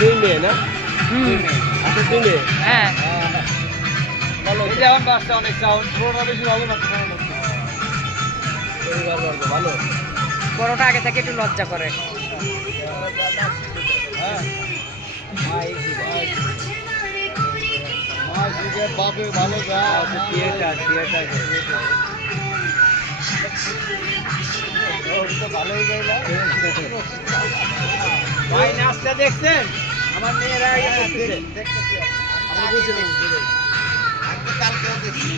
দুই মেয়ে না? হুম আচ্ছা দুই মেয়ে। হ্যাঁ ভালো যেমন বাসটা অনেক সাউন্ড পুরোটা বেশি ভালো না পরিবার বর্গ ভালো। বড়টা আগে থেকে একটু লজ্জা করে। হ্যাঁ বাপে ভালো গা থিয়েটার ভালোই গাইলা ভাই নাচটা দেখছেন? আমার মেয়েরা ইয়ে করতেছে। দেখতেছি আমরা বুঝলাম আমি কালকেও দেখছি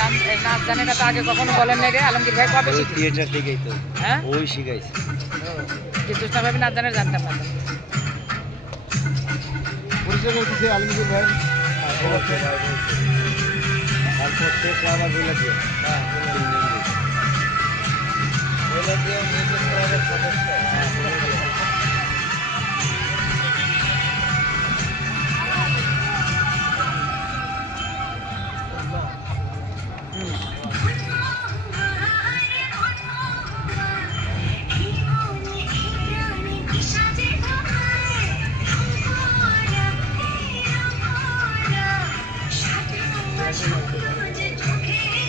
গান নাচ জানে না তো আগে কখনো বলেন নাই রে আলমগীর ভাই কবে শিখেছে? থিয়েটার দিকেই তো হ্যাঁ ওই শিখাইছে। কিন্তু ভাবি নাচ জানে জানতাম না তো। পরিচয় করতেছি আলমগীর ভাই তারপর শেষ আবার বলে দিয়ে বলে দিয়ে মিউজিক ক্লাবের সদস্য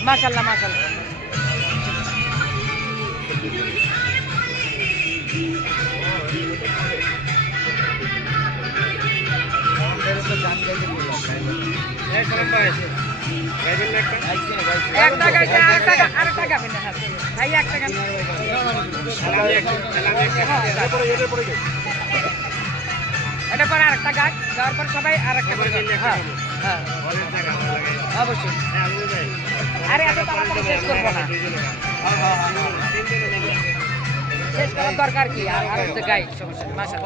মাশাআল্লাহ মাশাআল্লাহ একটা গাইছে আরেকটা গাবেন না ভাই একটা গান এটা পরে আরেকটা গান গাওয়ার পর সবাই আরেকটা করে হ্যাঁ হ্যাঁ অবশ্যই আরে এত তাড়াতাড়ি শেষ করবো না শেষ করার দরকার কি আর গাই সমস্যা নেই মাশাআল্লাহ।